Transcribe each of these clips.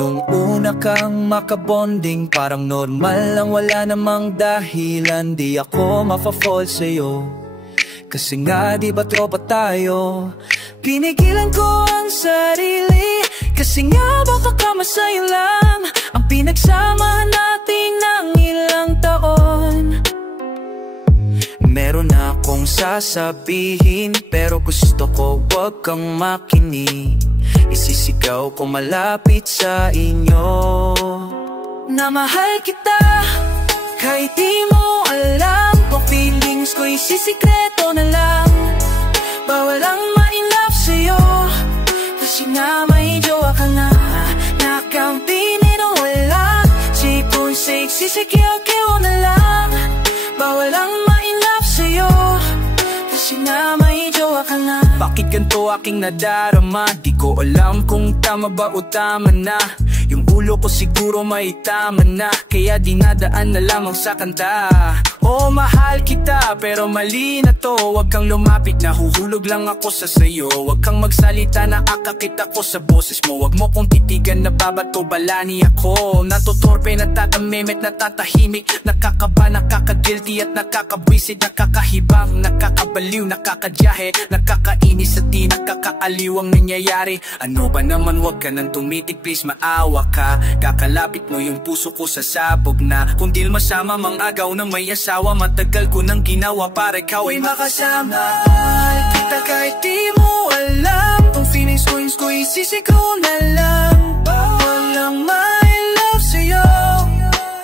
Nung una kang makabonding, parang normal lang, wala namang dahilan. Di ako mafa-fall sa'yo, kasi nga di ba tropa tayo. Pinigilan ko ang sarili, kasi nga baka kamasayo lang ang pinagsama natin ng ilang taon. Meron akong sasabihin, pero gusto ko wag kang makinig. Isisigaw ko malapit sa inyo na mahal kita, kahit di mo alam. Kung feelings ko isisikreto na lang, bawal ang ma-inlove sa'yo, kasi nga may jowa ka na. Nakampinin o wala, sipon sa iksisigaw na lang, bawal ang ma-inlove sa'yo, kasi nga may jowa ka na. Bakit ganito aking nadarama? Di ko alam kung tama ba o tama na. Yung ulo ko siguro may tama na, kaya dinadaan na lamang sa kanta. Oh, mahal kita, pero mali na to. Huwag kang lumapit, nahuhulog lang ako sa sayo. Huwag kang magsalita, nakakakit ako sa boses mo. Huwag mo kong titigan, nababato balani ako. Natutorpe, natatamimik, natatahimik, nakakaba, nakakagilty at nakakabwisit, nakakahibang, nakakabaliw, nakakadyahe, nakakainis at di nakakaaliw ang nangyayari. Ano ba naman, huwag ka nang tumitik, please maawa ka. Kakalapit mo yung puso ko sa sabog na. Kung di masama mang agaw na may asawa, matagal ko nang ginawa para ikaw ay makasama. Kita kahit di mo alam, kung feelings ko isisigaw na lang, bawal lang my love sa'yo,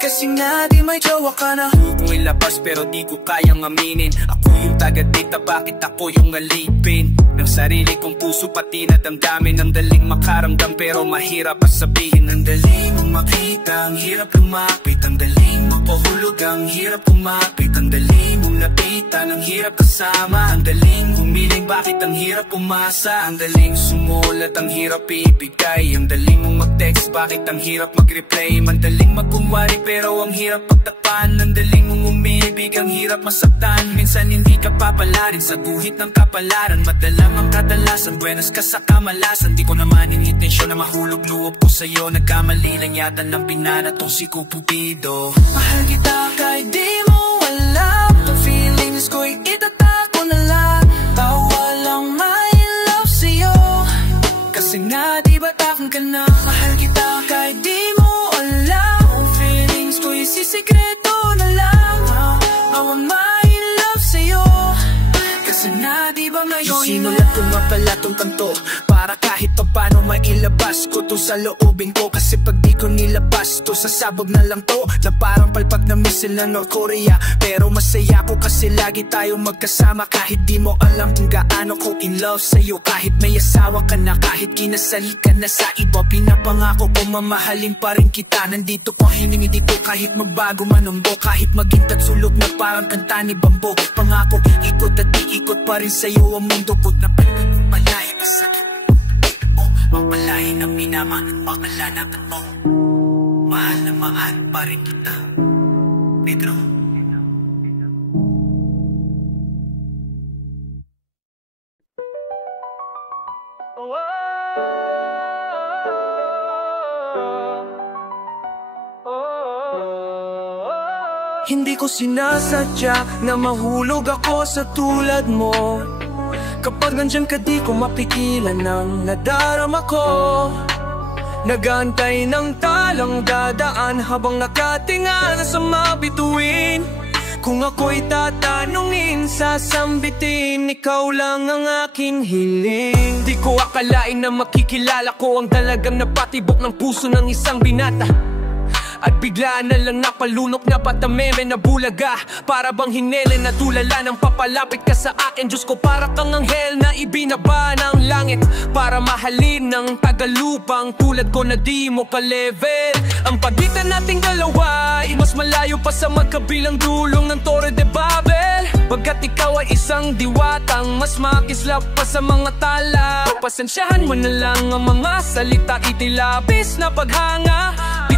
kasi nga di may jowa ka na. Kung ilabas pero di ko kayang aminin, ako yung taga-data, bakit ako yung alipin ng sarili kong puso pati na damdamin. Ang daling makaramdam pero mahirap pa sabihin. Ang daling mong makita, ang hirap lumapit. Ang daling mapahulog, ang hirap kumapit. Ang daling mong lapitan, ang hirap kasama. Ang daling humiling, bakit ang hirap umasa. Ang daling sumulat, ang hirap ibigay. Ang daling mong mag-text, bakit ang hirap mag-replay. Mandaling magkumwari pero ang hirap pagtakpan. Ang daling mong umibig, ang hirap masaktan. Minsan hindi ka papalarin sa guhit ng kapalaran. Madalang ang kadalasan, buenas ka sa kamalasan. Di ko naman inintensyon na mahulog loob ko sa'yo. Nagkamali lang yata ng pinanatong si Cupido. Mahal kita kahit di mo alam, ang feelings ko'y itatako na lang, bawal ang my love sa'yo, kasi nga di ba takang ka na. Mahal kita kahit di mo alam, ang feelings ko'y isisikreto na lang, bawal my love sa'yo, kasi nga di ba ngayon. Sinulat ko nga pala tong kanto para kahit pa paano mailabas ko to sa loobin ko. Kasi pag di ko nilabas to, sasabog na lang to na parang palpag na misil na North Korea. Pero masaya ko kasi lagi tayo magkasama. Kahit di mo alam kung gaano ko in love sa'yo. Kahit may asawa ka na, kahit kinasali ka na sa iba, pinapangako ko mamahalin pa rin kita. Nandito ko hiningi dito kahit magbago man ang buhok, kahit magintat sulok na parang kanta ni Bambo. Pangako iikot at iikot pa rin sa'yo ang mundo. Put na palay masakit mapalain ang minama, makalanakan mo. Mahal na mahal pa rin kita, Pedro. Hindi ko sinasadya na mahulog ako sa tulad mo. Kapag nandyan ka di ko mapigilan ng nadarama ko. Nag-aantay ng talang dadaan habang nakatinga sa mabituin. Kung ako'y tatanungin, sasambitin, ikaw lang ang aking hiling. Di ko akalain na makikilala ko ang talagang napatibok ng puso ng isang binata. At biglaan na lang napalunok na patameme na bulaga. Para bang hinele na tulala nang papalapit ka sa akin. Diyos ko, para kang anghel na ibinaba ng langit para mahalin ng tagalupang tulad ko na di mo ka-level. Ang pagitan nating dalawa ay mas malayo pa sa magkabilang dulong ng Torre de Babel. Pagkat ikaw ay isang diwatang mas makislap pa sa mga tala. Pasensyahan mo na lang ang mga salita, itilabis na paghanga.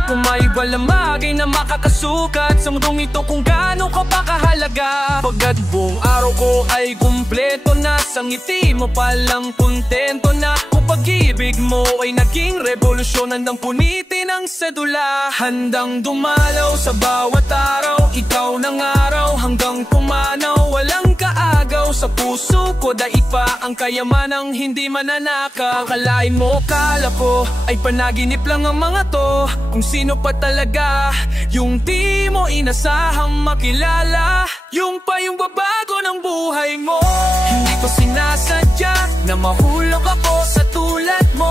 Kung may balamagay na makakasukat sa mundong ito kung gaano ka pa kahalaga. Pagkat buong araw ko ay kumpleto na, sa ngiti mo palang kontento na. Kung pag-ibig mo ay naging revolusyon, handang punitin ang sedula. Handang dumalaw sa bawat araw, ikaw ng araw hanggang pumanaw. Walang kaagaw sa puso ko, daipa ang kayamanang hindi mananakaw. Akalain mo, kala ko ay panaginip lang ang mga to, kung sino pa talaga yung di mo inasahang makilala. Yung pa yung babago ng buhay mo. Hindi ko sinasadya na mahulog ako sa tulad mo.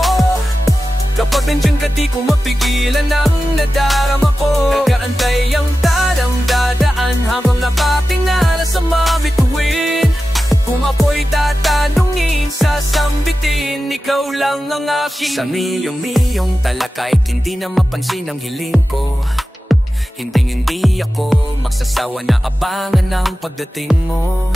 Kapag nandiyan ka di ko mapigilan ang nadarama ko. Nagaantay ang tadang dadaan habang nakatingala sa mabituin. Kung ako'y tatanungin, sasambitin, ikaw lang ang aking. Sa miyong talakay, hindi na mapansin ang hiling ko. Hindi ako magsasawa na abangan ang pagdating mo.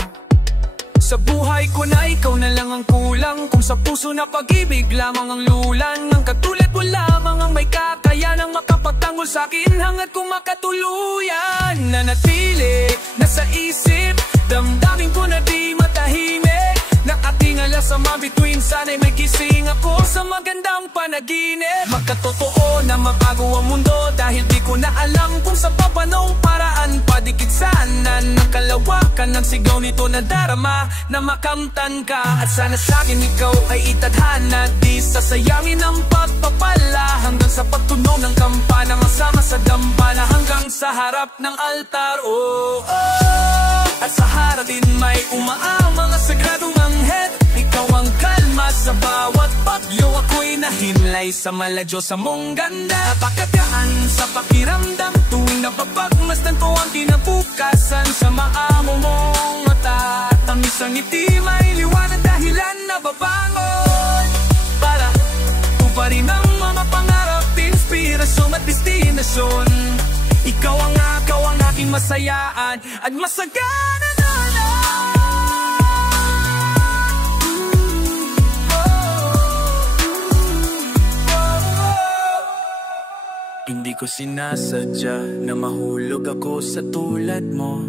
Sa buhay ko na ikaw na lang ang kulang, kung sa puso na pag-ibig lamang ang lulan. Ang katulad mo lamang ang may kakayanang makapagtanggol sa akin hanggat kung makatuluyan. Nanatili na sa isip, damdamin ko na di matahimik. Nakatingala sa mabituin, sana'y may gising ako sa magandang panaginip. Magkatotoo na mabago ang mundo, dahil di ko na alam kung sa papanong paraan. Padikit sana ng kalawakan ng sigaw nito na darama na makamtan ka. At sana sa'kin ikaw ay itadhana, di sasayangin ang pagpapala. Hanggang sa pagtunog ng kampana, masama sa dambana hanggang sa harap ng altar. At sa harapin may umaang mga sagradong anghel. Ikaw ang kalma sa bawat bagyo, ako'y nahimlay sa maladyo sa mong ganda. Napakagaan sa pakiramdam tuwing napapagmasdan ko ang kinabukasan sa maamo mong mata. Tamis ang ngiti, may liwanag dahilan na babangon para tuparin ang mga pangarap, inspirasyon at destinasyon. Ikaw ang aking masayaan at masagana na. Hindi ko sinasadya na mahulog ako sa tulad mo.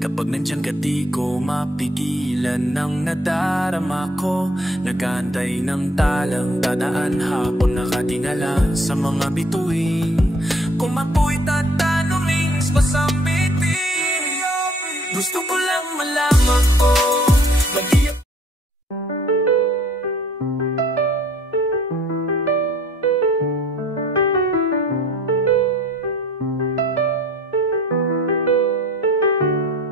Kapag nandyan ka di ko mapigilan ng nadarama ko. Nagantay ng talang dadaan hapon nakatingala sa mga bituin. Kung ako'y tatanungin, pasambitin. Gusto ko lang malaman ko.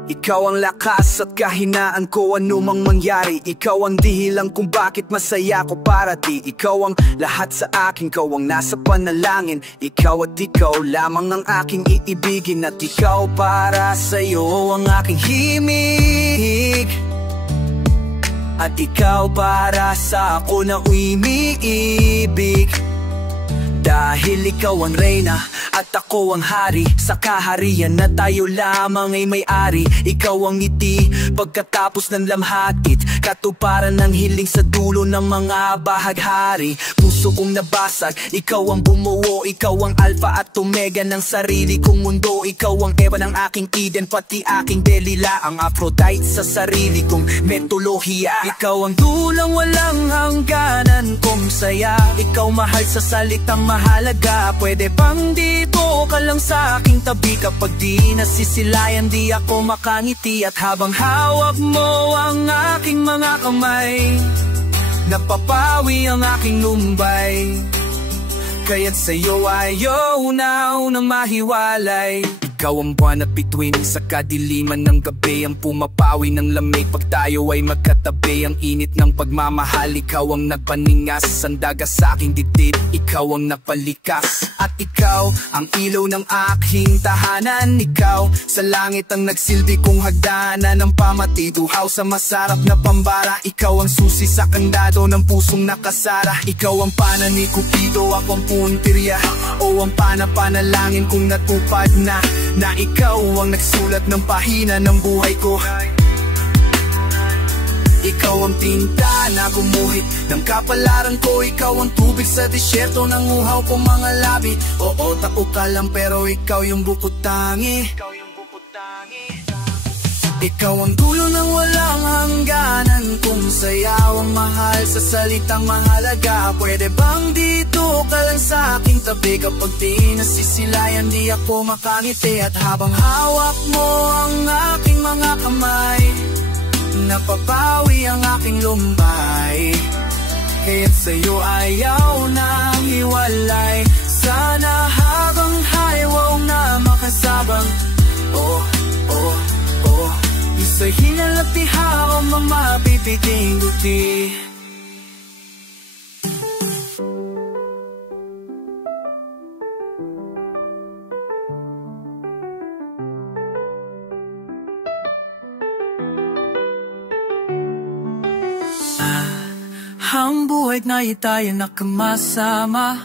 Ikaw ang lakas at kahinaan ko, anumang mangyari. Ikaw ang dihilang kung bakit masaya ko para di. Ikaw ang lahat sa akin, ikaw ang nasa panalangin. Ikaw at ikaw lamang ang aking iibigin. At ikaw para sa'yo ang aking himig. At ikaw para sa ako na umiibig. Dahil ikaw ang reyna at ako ang hari, sa kaharian na tayo lamang ay may-ari. Ikaw ang ngiti pagkatapos ng lamhatit, katuparan ng hiling sa dulo ng mga bahaghari. Puso kong nabasag, ikaw ang bumuo. Ikaw ang alpha at omega ng sarili kong mundo. Ikaw ang Eva ng aking Eden, pati aking Delila, ang Aphrodite sa sarili kong metolohiya. Ikaw ang dulang walang hangganan kong saya. Ikaw mahal sa salitang mahalaga. Pwede bang dito ka lang sa aking tabi? Kapag di nasisilayan di ako makangiti. At habang hawak mo ang aking mga kamay, napapawi ang aking lumbay. Kaya't sa'yo ayaw na mahiwalay. Ikaw ang buwan at bituin sa kadiliman ng gabi, ang pumapawi ng lamig pag tayo ay magkatabi. Ang init ng pagmamahal, ikaw ang nagpaningas, sandaga sa aking dibdib, ikaw ang napalikas. At ikaw ang ilaw ng aking tahanan. Ikaw sa langit ang nagsilbi kong hagdanan ng pamatiduhaw sa masarap na pambara. Ikaw ang susi sa kandado ng pusong nakasara. Ikaw ang pana ni Cupido, ako ang puntirya, o ang panapanalangin kung natupad na ikaw ang nagsulat ng pahina ng buhay ko. Ikaw ang tinta na gumuhit ng kapalaran ko. Ikaw ang tubig sa disyerto ng uhaw ko mga labi. Oo, tao ka lang pero ikaw yung bukod tangi. Ikaw ang dulo ng walang hangganan. Kung sayaw ang mahal sa salitang mahalaga. Pwede bang dito ka lang sa aking tabi? Kapag di nasisilayan di ako makangiti. At habang hawak mo ang aking mga kamay, napapawi ang aking lumbay. Kaya't sa'yo ayaw nang hiwalay. Sana habang haywaw na makasabang. Oh, oh, oh. Sa hinalati habang mamapipiting guti. Ang buhay na tayo nakamasama.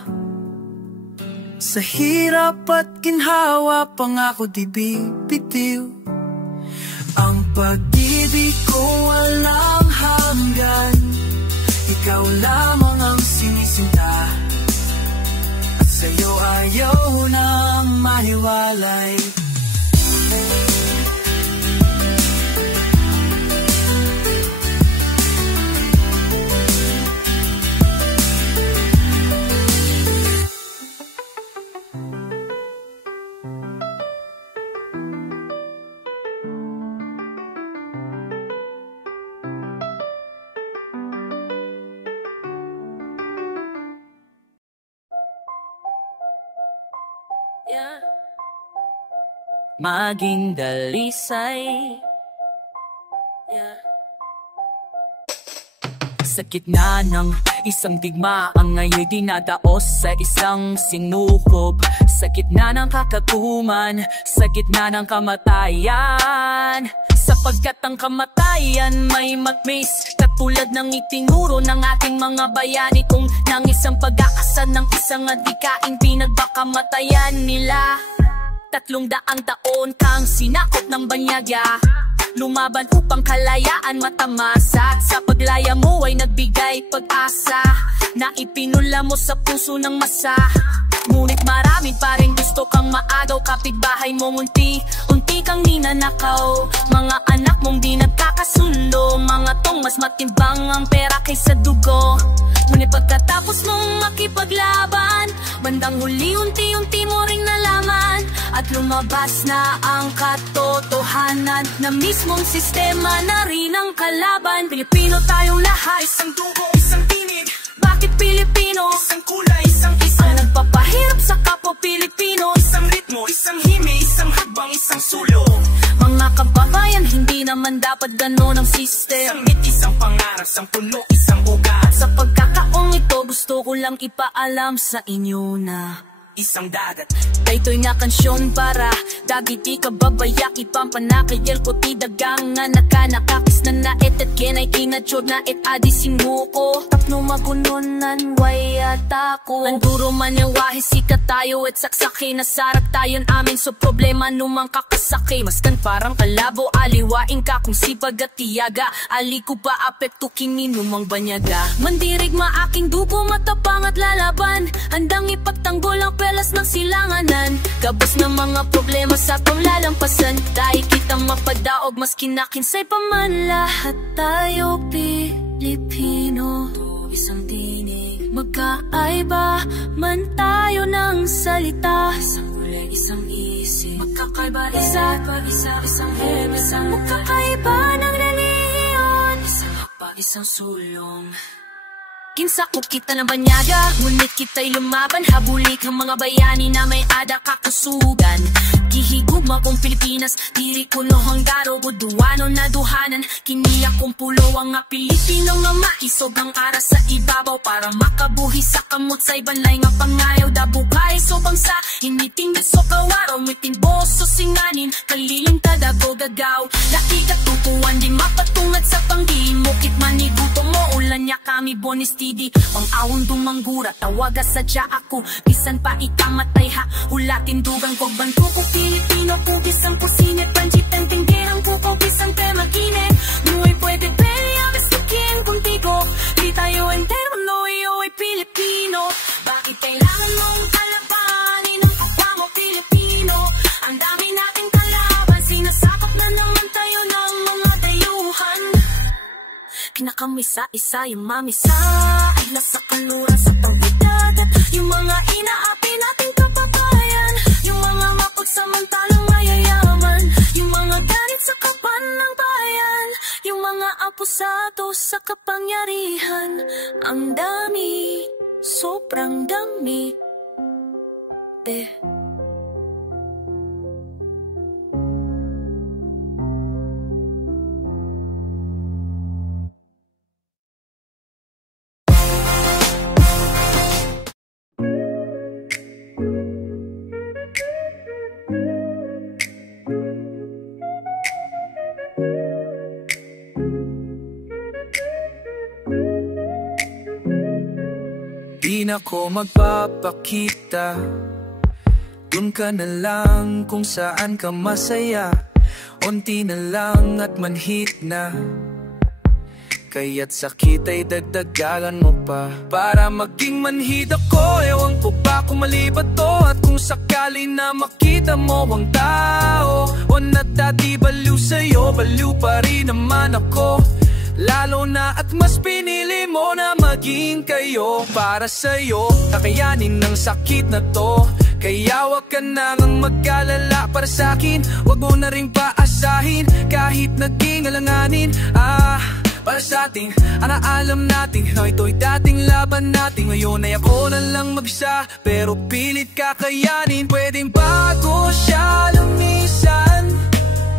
Sa hirap at ginhawa, pangako di bibitiw. Ang pag-ibig ko walang hanggan. Ikaw lamang ang sinisinta. At sa'yo ayaw nang mahiwalay. Yeah. Maging dalisay. Yeah. Sa gitna ng isang digmaan, ngayon dinadaos sa isang sinukob. Sa gitna ng kakaguman, sa gitna ng kamatayan. Sapagkat ang kamatayan may matmis, katulad ng itinuro ng ating mga bayani. Kung nang isang pag-aasad ng isang adikain, pinagbakamatayan nila. 300 taon kang sinakop ng banyaga, lumaban upang kalayaan matamasa. Sa paglaya mo ay nagbigay pag-asa na ipinula mo sa puso ng masa. Ngunit marami pa rin gusto kang maagaw. Kapitbahay mong unti kang ninanakaw. Mga anak mong di nagkakasundo. Mga tong mas matimbang ang pera kaysa dugo. Ngunit pagkatapos mong makipaglaban, bandang huli unti-unti mo ring nalaman. At lumabas na ang katotohanan na mismong sistema na rin ang kalaban. Pilipino tayong lahat, isang dugo, isang tinig. Bakit Pilipino? Isang kulay, isang isa. Nagpapahirap sa kapwa Pilipino. Isang ritmo, isang himi, isang hagbang, isang sulong. Mga kababayan, hindi naman dapat gano'n ang system. Isang hit, isang pangarap, isang puno, isang ugat. Sa pagkakaong ito, gusto ko lang ipaalam sa inyo na isang dagat. Daytoy nga kansyon para dagiti kababayak ipampanakayel ko ti dagang nga nakanakakis na naet at kenay kinachod na et adi simuko. Tapno magununan way atako. Anduro man yung wahis sikat tayo et saksake na sarak tayon amin. So problema numang kakasake. Maskan parang kalabo aliwain ka kung sipag at tiyaga. Ali ko ba apekto kini numang banyaga. Mandirig maaking dugo matapang at lalaban. Handang ipagtanggol ang pelas ng silanganan. Gabos na mga problema sa tong lalampasan. Dahil kita mapadaog mas kinakinsay pa man. Lahat tayo Pilipino, isang tinig. Magkaiba man tayo ng salita. Isang kulay, isang isip. Magkakaiba isang heme. Isang magkakaiba ng relihiyon. Isang hakpa, isang sulong. Kinsakop kita ng banyaga, ngunit kita'y lumaban. Habulik ang mga bayani na may ada kakusugan. Gihigugma kong Pilipinas, diri ko no hanggaro. Buduano na duhanan, kiniya kong pulo ang nga Pilipino nga maisog ang ara sa ibabaw. Para makabuhi sa kamot sa ibanlay nga pangayaw. Dabukay so bangsa, initindig so kawaraw. Mitin boso singanin, kaliling tadago gagaw. Laki katutuan, di mapatungat sa panggi. Mukit maniguto mo, ulan niya kami bonis tidi. Pang-awang dumanggura, tawaga sadya ako. Bisan pa ikamatay ha, hulatin dugang kog bantu ko Pilipino. Pugis ang pusinit, panjip ang tinggerang kuko. Bisang te makinit, nuay pwede peri, abis Kinakam-isa-isa yung mamisa ay nasa kanluran sa pagbigat. At yung mga inaapi nating kapatayan, yung mga mapagsamantalang mayayaman, yung mga galit sa kapan ng bayan, yung mga apusato sa kapangyarihan. Ang dami, sobrang dami. Di na ko magpapakita, dun ka na lang kung saan ka masaya. Unti na lang at manhit na, kaya't sakit ay dagdagan mo pa. Para maging manhid ako, ewan ko ba kung mali ba to. At kung sakali na makita mo ang tao o natati baliw sa'yo, baliw pa rin naman ako. Lalo na at mas pinili mo na maging kayo. Para sa'yo, kakayanin ng sakit na to. Kaya wag ka nang mag-alala para sa'kin. Wag mo na rin paasahin kahit naging alanganin. Para sa'tin, alam natin na ito'y dating laban natin. Ngayon ay ako na lang mag-isa, pero pilit kakayanin. Pwedeng bago siya lumisan,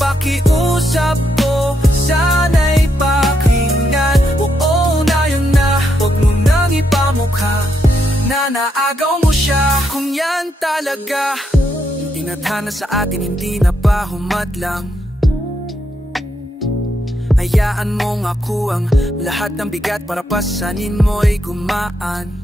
pakiusap ko, sana'y pakinggan. Oo na yun na, huwag mo nang ipamukha na naagaw mo siya. Kung yan talaga yung tinadhana sa atin, hindi na ba humadlang? Hayaan mong ako ang lahat ng bigat para pasanin mo'y gumaan.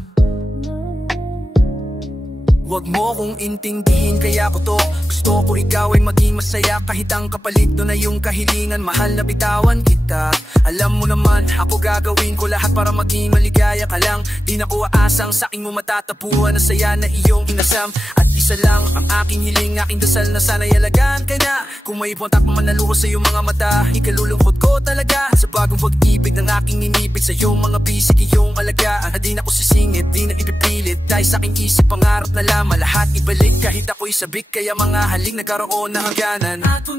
Huwag mo kong intindihin, kaya ko to. Gusto ko ikaw ay maging masaya, kahit ang kapalit doon ay yung kahilingan. Mahal na bitawan kita, alam mo naman ako gagawin ko lahat para maging maligaya ka lang. Di na ko aasang sa aking mo matatapuan na saya na iyong inasam. At isa lang ang aking hiling, aking dasal na sana'y alagaan ka na. Kung may puntak man naluho sa iyong mga mata, ikalulungkot ko talaga sa bagong pag-ibig ng aking inibig. Sa iyong mga bisik, iyong alagaan. At di na ko sisingit, di na ipipilit, dahil sa aking isip pangarap na lang lahat ibalik kahit ako'y sabik. Kaya mga haling nagkaroon ng hangganan. At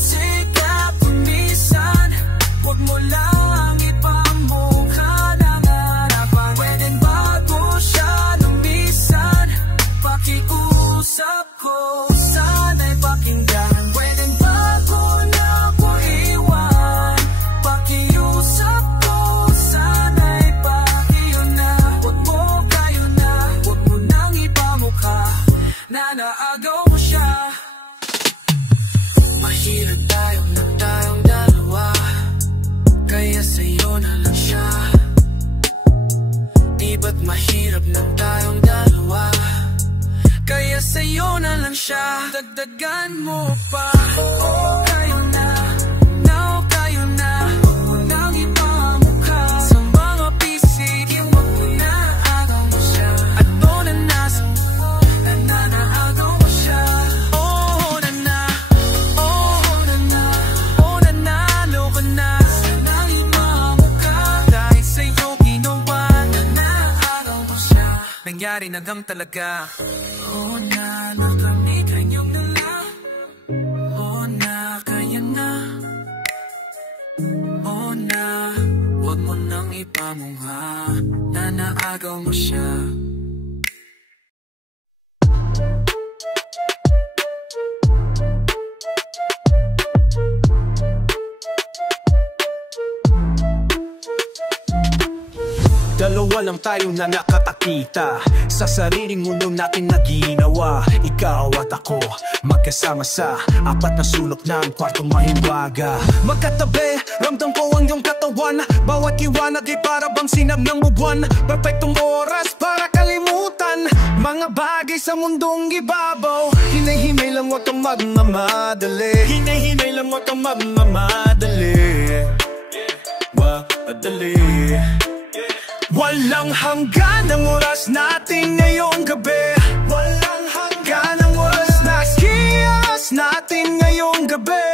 sikap minsan, huwag mo lang ipamukha ng harapan. Pwedeng bago siya lumisan, pakiusap ko, sana'y pakinggan. Pwedeng bago na ko iwan, pakiusap ko, sana'y pakiyo na. Huwag mo kayo na, huwag mo nang ipamukha na naagaw mo siya. Mahirap tayong dalawa, kaya sa'yo na lang siya. Di ba't mahirap na tayong dalawa, kaya sa'yo na lang siya. Dagdagan mo pa, oh kayo na, now kayo na. Huwag mo nang ipamukha sa mga pisik, yung wag mo na agaw mo siya. At doon na nasa na naagaw mo siya. Oh na na, oh na na, oh nanalo ka na. Sana'y ipamukha dahil sa'yo ginawa na naagaw mo siya. Nangyari na gang talaga. Oh na, nakamitan yung nalang. Oh na, kaya na. Oh na, huwag mo nang ipamukha na naagaw mo siya. Dalawa lang tayo na nakakakita sa sariling mundo natin na ginawa. Ikaw at ako, magkasama sa apat na sulok ng kwartong mahiwaga. Magkatabi, ramdam ko ang iyong katawan. Bawat liwanag ay para bang sinag ng buwan. Perfectong oras para kalimutan mga bagay sa mundong ibabaw. Hinay-hinay lang, huwag kang magmamadali. Hinay-hinay lang, huwag kang magmamadali. Madali. Walang hanggan ang oras natin ngayong gabi. Walang hanggan ang oras na kiyas natin ngayong gabi.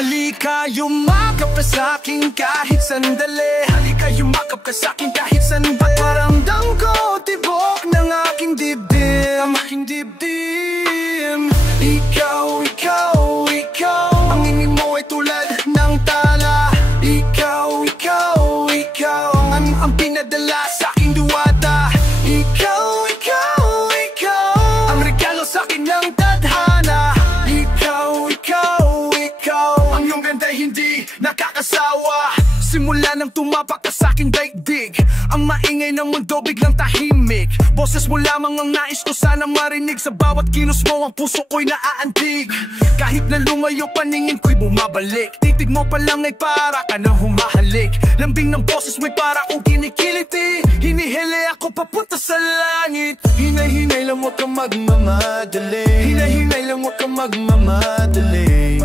Halika, yumakap ka sa'kin kahit sandali. Halika, yumakap ka sa'kin kahit sandali. Paparamdam ko tibok ng aking dibdim. Aking dibdim. Ikaw, ikaw, ikaw. Ang ingin mo ay tulad ng tala. Ikaw, ikaw, ikaw. Ang pinadala sa'king duwata. Ikaw, ikaw, ikaw. Ang regalo sa'kin ng tadhana. Ikaw, ikaw, ikaw. Ang iyong ganda hindi nakakasawa. Simula nang tumapak ka sa'king daigdig. Ang maingay ng mundo biglang tahimik. Boses mo lamang ang nais ko sana marinig. Sa bawat kilos mo ang puso ko'y naaantig. Kahit na lumayo paningin ko'y bumabalik. Titig mo pa lang ay para ka na humahalik. Lambing ng boses mo'y para kong kinikiliti. Hinihili ako papunta sa langit. Hinay-hinay lang huwag kang magmamadali. Hinay-hinay lang huwag kang magmamadali.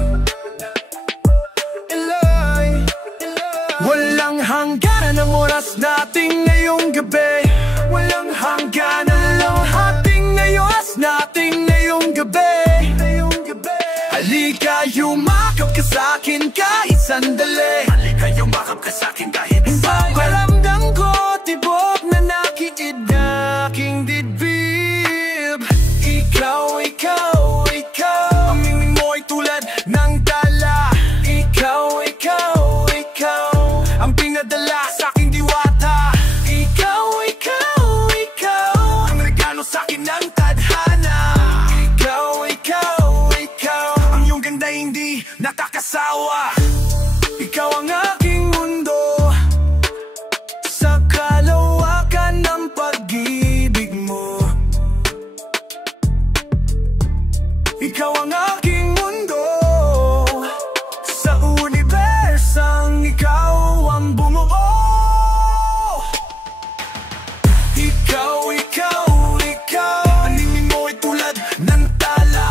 Walang hangganan ang oras nating ngayong gabi. Walang hangganan ang ating oras nating ngayong gabi. Halika, yumakap ka sa'kin kahit sandali. Halika, yumakap ka sa'kin kahit sandali. Paparamdam ko tibok na nakiid na aking dibdib. Ikaw, ikaw, ikaw. Ang ingin mo ay tulad ng dala. Ikaw, ikaw, ikaw. Ang pinadala sa'king diwata. Ikaw, ikaw, ikaw. Ang regalo sa'kin ng tadhana. Ikaw, ikaw, ikaw. Ang iyong ganda hindi nakakasawa. Ikaw ang aking mundo. Sa kalawakan ng pag-ibig mo. Ikaw ang aking mundo. Sa unibersang ikaw ang bumuo. Ikaw, ikaw, ikaw. Ang ingin mo ay tulad ng tala.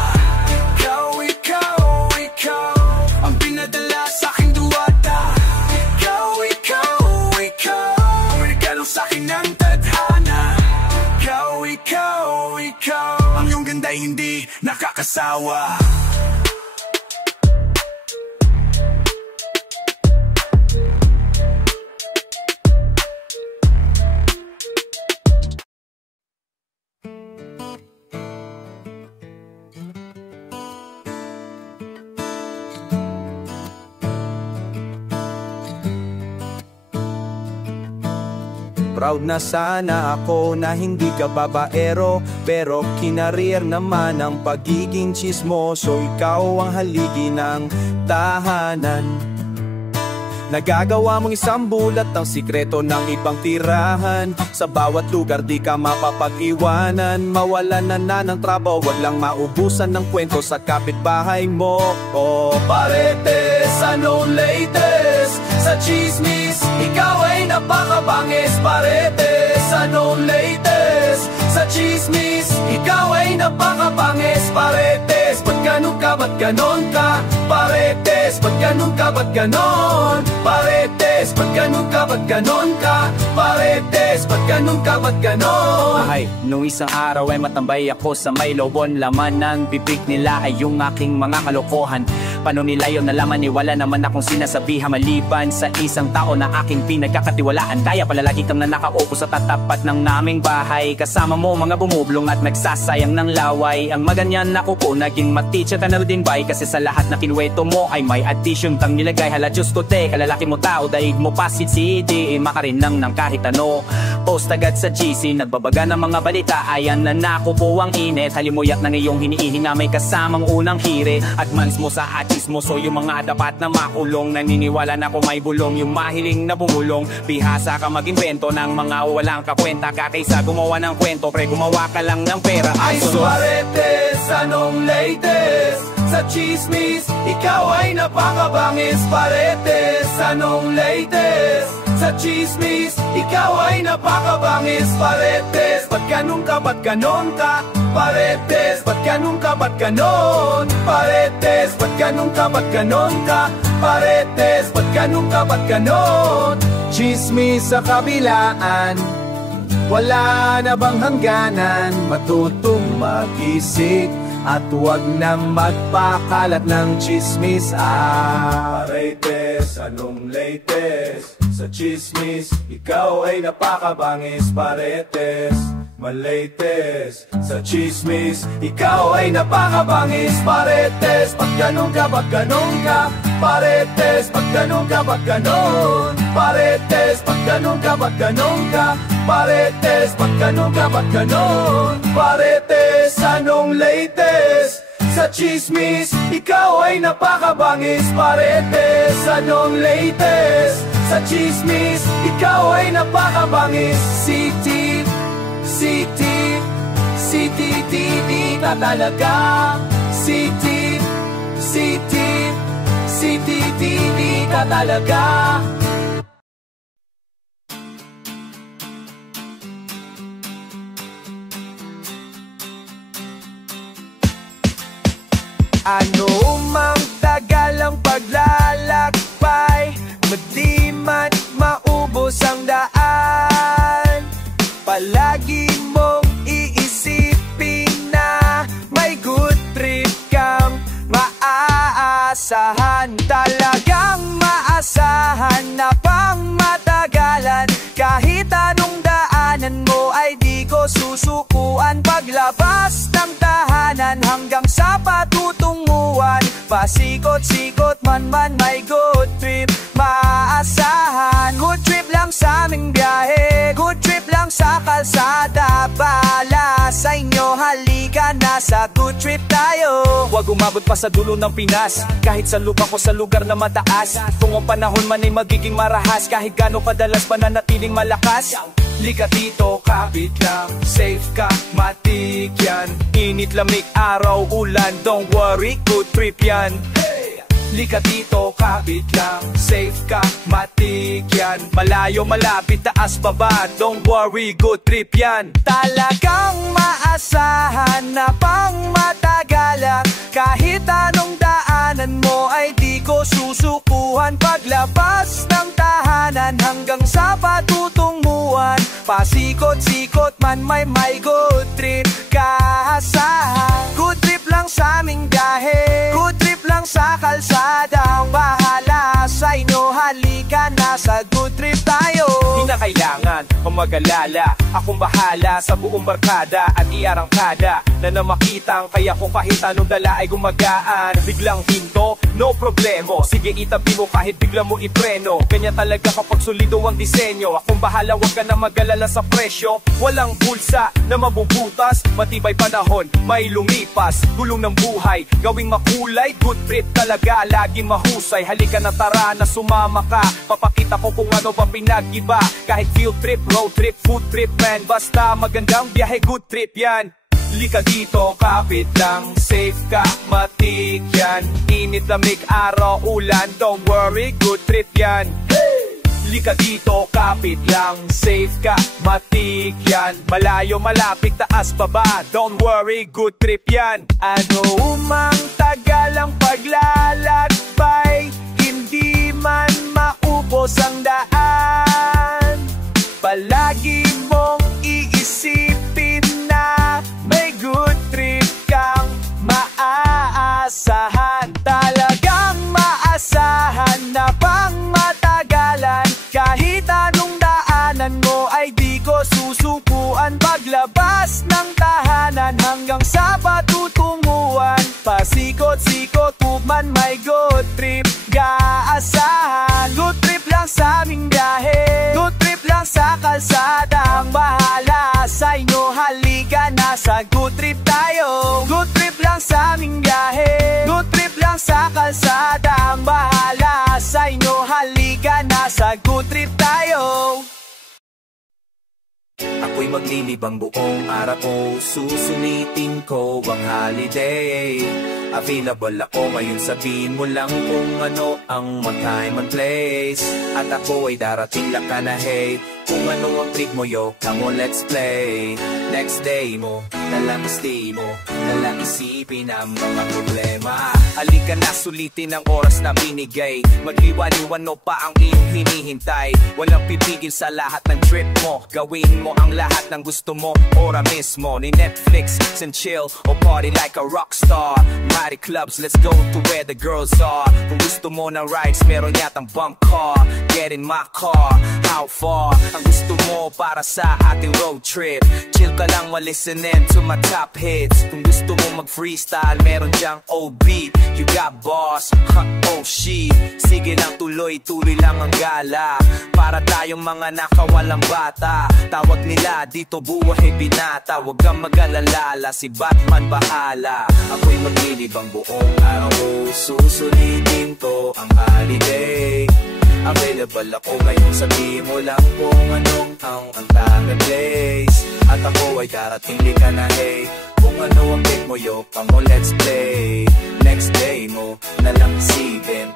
Ikaw, ikaw, ikaw. Ang pinadala sa'king duwata. Ikaw, ikaw, ikaw. Ang regalo sa'kin ng tadhana. Ikaw, ikaw, ikaw. Ang iyong ganda hindi nakakasawa. Proud na sana ako na hindi ka babaero, pero kinarir naman ang pagiging tsismoso. Ikaw ang haligi ng tahanan. Nagagawa mong isang bulat ang sikreto ng ibang tirahan. Sa bawat lugar di ka mapapag-iwanan. Mawalan na ng trabaho, wag lang maubusan ng kwento sa kapitbahay mo. Oh, Paretes, anong latest? Sa chismis, ikaw ay napakabangis. Paretes, anong latest? Sa chismis, ikaw ay napakabangis. Paretes, ba't ganun ka, ba't ganon ka? Paretes, ba't ganun ka, ba't ganon? Paretes, ba't ganun ka, ba't ganon ka? Paretes, ba't ganun ka, ba't ganon? Ay, nung isang araw ay matambay ako sa may lobon. Laman ng bibig nila ay yung aking mga kalokohan. Paano nila yun nalaman, wala naman akong sinasabihan. Maliban sa isang tao na aking pinagkakatiwalaan. Kaya pala lagi kang nanakaupo sa tatapat ng naming bahay. Kasama mo mga bumublong at nagsasayang ng laway. Ang maganyan na kuko naging matitsa ka na rin bay. Kasi sa lahat na kinuwento mo ay may addition tang nilagay. Hala Diyos ko te, kalalaki mo tao, daig mo pasit CD. Makarinang ng kahit ano. Post agad sa GC, nagbabaga ng mga balita. Ayan na nakupo ang init. Halimuyak ng iyong hiniihi na may kasamang unang hire. At manis mo sa atis mo, so yung mga dapat na makulong. Naniniwala na kung may bulong, yung mahiling na bumulong. Bihasa ka mag-invento ng mga walang kakwenta. Kakaysa gumawa ng kwento, pre gumawa ka lang ng pera. Ay Paretes, anong latest? Sa chismis, ikaw ay napakabangis. Paretes, anong latest? Sa chismis, ikaw ay napakabangis. Paretes, ba't ganun ka, ba't ganon ka? Paretes, ba't ganun ka, ba't ganon? Paretes, ba't ganun ka, ba't ganon ka? Paretes, ba't ganun ka, ba't ganon? Chismis sa kabilaan, wala na bang hangganan? Matutong mag-isip At huwag na magpakalat ng chismis. Paretes, anong latest? Sa chismis, ikaw ay napakabangis. Paretes, malaytes. Sa chismis, ikaw ay napakabangis. Paretes, pag ganun ka, pag ganun ka. Paretes, pag ganun ka, pag ganun. Paretes, pag ganun ka, pag ganun ka. Paretes, pag ganun ka, pag ganun. Paretes, anong latest? Sa chismis, ikaw ay napakabangis. Paretes, anong latest? Sa chismis, ikaw ay napakabangis. CTTV ka talaga. CTTV ka talaga. Ano mang tagal ang paglalakbay, di man maubos ang daan. Palagi mong iisipin na may good trip kang maaasahan. Talagang maasahan na pang matagalan. Kahit anong daanan mo ay di ko susukuan. Paglabas ng tahanan hanggang sa patutunguhan, pasikot-sikot man may good trip maasahan. Good trip lang sa aming biyahe, good trip lang sa kalsada. Bahala sa inyo, halika na sa good trip tayo. Huwag umabot pa sa dulo ng Pinas, kahit sa lupa ko sa lugar na mataas. Kung ang panahon man ay magiging marahas, kahit gano'ng kadalas mananatiling malakas. Lika dito, kapit lang, safe ka, matik yan. Init, lamig, araw, ulan, don't worry, good trip yan. Lika dito, kapit lang, safe ka, matik yan. Malayo, malapit, taas, baba, don't worry, good trip yan. Talagang maasahan na pang matagalan. Kahit anong daanan mo ay di ko susukuhan. Paglabas ng tahanan hanggang sa patutunguhan, pasikot-sikot man may good trip kaasahan. Good trip lang sa aming biyahe, good trip lang sa kalsada. Bahala sa inyo, halika na sa good trip tayo. Di na kailangan mag-alala, akong bahala sa buong barkada at iarangkada. Na namakitang kaya ko kahit anong dala ay gumagaan. Biglang hinto, no problemo, sige itabi mo kahit bigla mo ipreno. Kanya talaga kapag solido ang disenyo. Akong bahala, wag ka na mag-alala sa presyo. Walang bulsa na mabubutas, matibay panahon, may lumipas. Gulong ng buhay, gawing makulay, good trip talaga, laging mahusay. Halika na tara na sumama ka, papakita ko kung ano pa pinag-iba. Kahit field trip, road trip, food trip man, basta magandang biyahe, good trip yan. Lika dito, kapit lang, safe ka, matik yan. Init, lamig, araw, ulan, don't worry, good trip yan. Lika dito, kapit lang, safe ka, matik yan. Malayo, malapit, taas, baba, don't worry, good trip yan. Ano umang tagal ang paglalakbay, hindi man maubos ang daan. Palagi mong iisipin na may good trip kang maaasahan. Talagang maasahan na pang matagalan. Kahit anong daanan mo ay di ko susukuan. Paglabas ng tahanan hanggang sa patutunguhan, pasikot-sikot man may good trip kaasahan. Good trip lang sa aming biyahe, good trip lang sa kalsada. Ang bahala sa inyo, halika na sa good trip tayo. Good trip lang sa aming biyahe, good trip lang sa kalsada. Ang bahala sa inyo, halika na sa good trip tayo. Ako'y maglilibang buong araw ko, susulitin ko ang holiday. Available ako ngayon, sabihin mo lang kung ano ang time and place. At ako ay darating lang ka na, hey. Kung ano ang trick mo, yo, come on, let's play. Next day mo, nalang gusti mo, nalang isipin ang mga problema. Halika na, sulitin ang oras na binigay. Magliwaliwano pa ang iyong hinihintay. Walang pipigil sa lahat ng trip mo. Gawin mo ang lahat ng gusto mo. Ora mismo ni Netflix and chill or party like a rockstar. Mighty clubs, let's go to where the girls are. Kung gusto mo ng rides, meron yatang bump car. Get in my car, how far? Ang gusto mo para sa ating road trip. Chill ka lang while listening to my top hits. Kung gusto mo mag-freestyle, meron dyang old beat. You got bars, oh shit. Sige lang, tuloy-tuloy lang ang gala. Para tayong mga nakawalang bata. Tawag nila dito buhay binata. Huwag kang mag-alala, si Batman bahala. Ako'y maglilibang buong araw. Susulitin ko ang holiday. Available ako ngayon, sabihin mo lang kung anong ang tamang place. At ako ay darating, di ka na hey. Kung ano ang pick mo, yo, pamo let's play. Next day mo, nalang isipin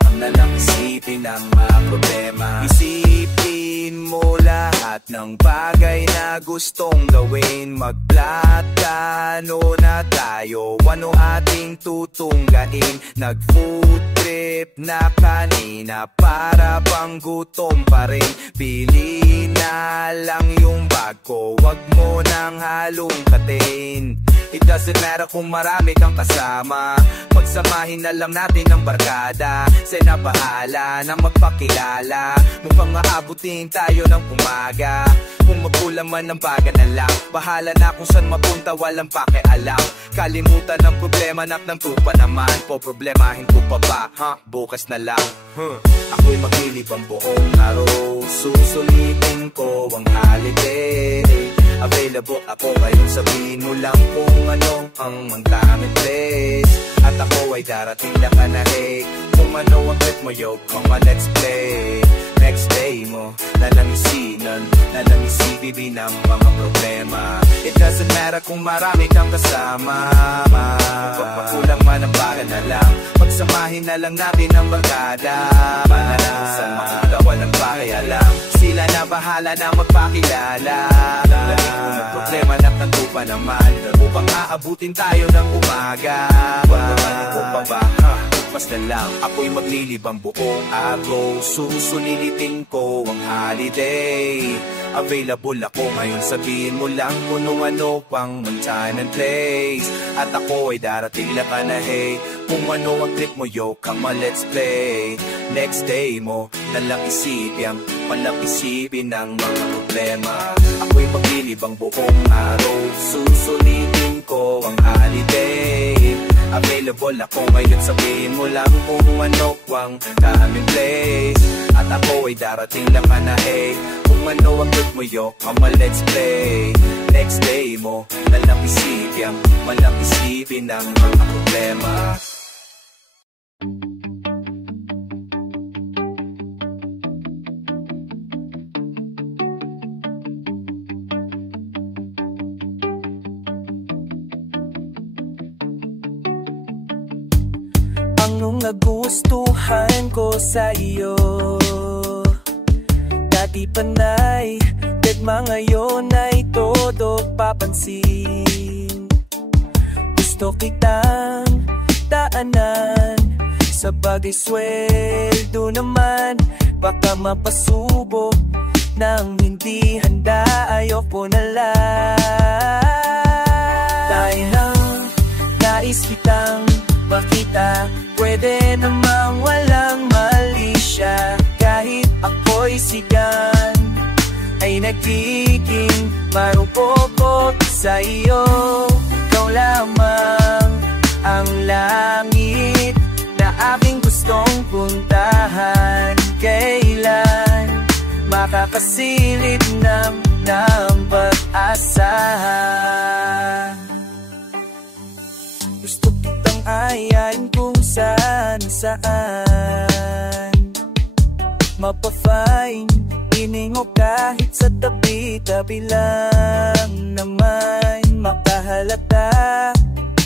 ang mga problema. Isipin mo lahat ng bagay na gustong gawin. Magplano na tayo, ano ating tutunggain. Nag-food trip na kanina, para bang gutom pa rin. Bili na lang yung bag ko, wag mo nang halongkatin. It doesn't matter kung marami kang kasama. Pagsamahin na lang natin ang barkada. Sa'y napahala na magpakilala. Mukhang aabutin tayo ng umaga. Kung magkulang man ng baga na lang, bahala na kung saan mapunta, walang pakialam. Kalimutan ng problema, naknanto pa naman. Po problemahin ko pa ba, bukas na lang. Ako'y maglilibang buong araw. Susulitin ko ang holiday. Available ako ngayon, sabihin mo lang kung ano ang tamang place. At ako ay darating na ka na hey. Kung ano ang trip mo, yo, come on let's play. Next day mo, nalang isipin ang mga problema. It doesn't matter kung marami kang kasama. Pagpakulang man ang baga na lang, pagsamahin na lang natin ang barkada. Para sa mga walang pakialam, sila na bahala na magpakilala. Lagi kung may problema, naknanto pa naman. Upang aabutin tayo ng umaga. Ko pa ba? Basta lang, ako'y maglilibang buong araw. Susunilitin ko ang holiday. Available ako ngayon, sabihin mo lang kung ano pang time and place. At ako ay darating lang ka na hey. Kung ano ang trip mo, yo, come on let's play. Next day mo, nalang isipin ang mga problema. Ako'y maglilibang buong araw. Susulitin ko ang holiday. Available ako ngayon, sabihin mo lang kung ano ang tamang place. At ako ay darating lang ka na hey. Kung ano ang trip mo, yo, come on let's play. Next day mo, nalang isipin ang mga problema. Anong nagustuhan ko sa iyo? Dati panay, dagma ngayon ay todo papansin. Gusto kitang daanan, sa bagay sweldo naman. Baka mapasubok nang hindi handa, ayoko na lang. Dahil lang nais kitang makita, pwede namang walang mali siya. Kahit ako'y sigan, ay nagiging marupokot sa iyo. Ikaw lamang ang langit na aking gustong puntahan. Kailan makakasilip ng pag-asa? Gusto kitang ayain kung saan mapa-fine dining o kahit sa tabi-tabi lang naman. Makahalata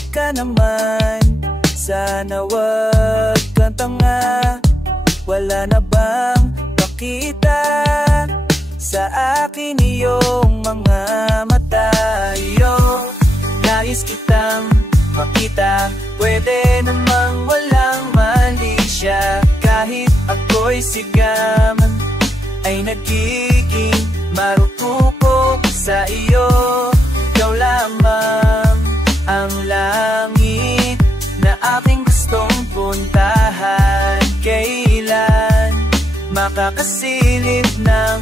ka naman, sana wag kang tanga. Wala na bang pakita sa akin iyong mga mata? Nais kitang makita, pwede namang wala ako'y sigam ay nagiging marupok sa iyo. Ikaw lamang ang langit na aking gustong puntahan. Kailan makakasilip ng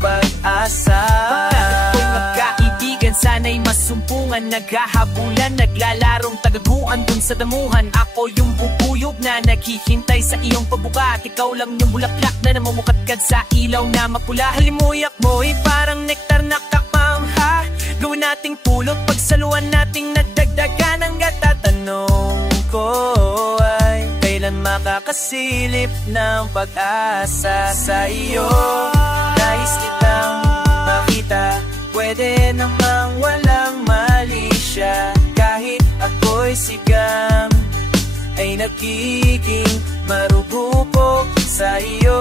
pag-asa? Ako'y magkaibigan, sana'y masumpungan, naghahabulan, naglalarong tagaguan dun sa damuhan. Ako yung bubuyog na naghihintay sa iyong pabukat. Ikaw lang yung bulaklak na namumukadkad sa ilaw na mapula. Halimuyak mo'y parang nektar na kakmangha. Gawin nating pulot, pagsaluan nating nadagdagan. Ang gatatanong ko ay kailan makakasilip ng pag-asa sa iyo? Nais kitang makita, pwede namang walang mali siya. Kahit ako'y sigam ay nagiging marupok sa iyo.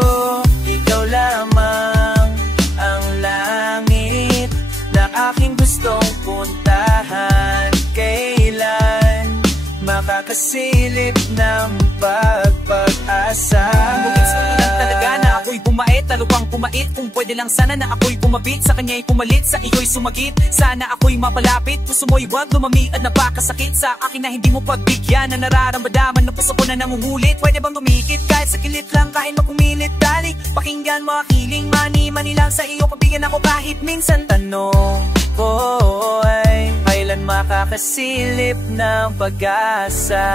Ikaw lamang ang langit na aking gustong puntahan. Kailan makakasilip ng pag-asa? Ngunit sulit talaga na ako'y bumait, lalo pang pumait. Kung pwede lang sana na ako'y bumabit, sa kanya'y pumalit, sa iyo'y sumagit. Sana ako'y mapalapit, puso mo'y wag lumami at napakasakit sa akin na hindi mo pagbigyan. Na nararamdaman na puso ko na nangungulit. Pwede bang tumikit kahit sa kilit lang, kahit makumilit? Dali, pakinggan mo aking mani-mani lang sa iyo, pabigyan ako kahit minsan. Tanong ko ay kailan makakasilip ng pag-asa?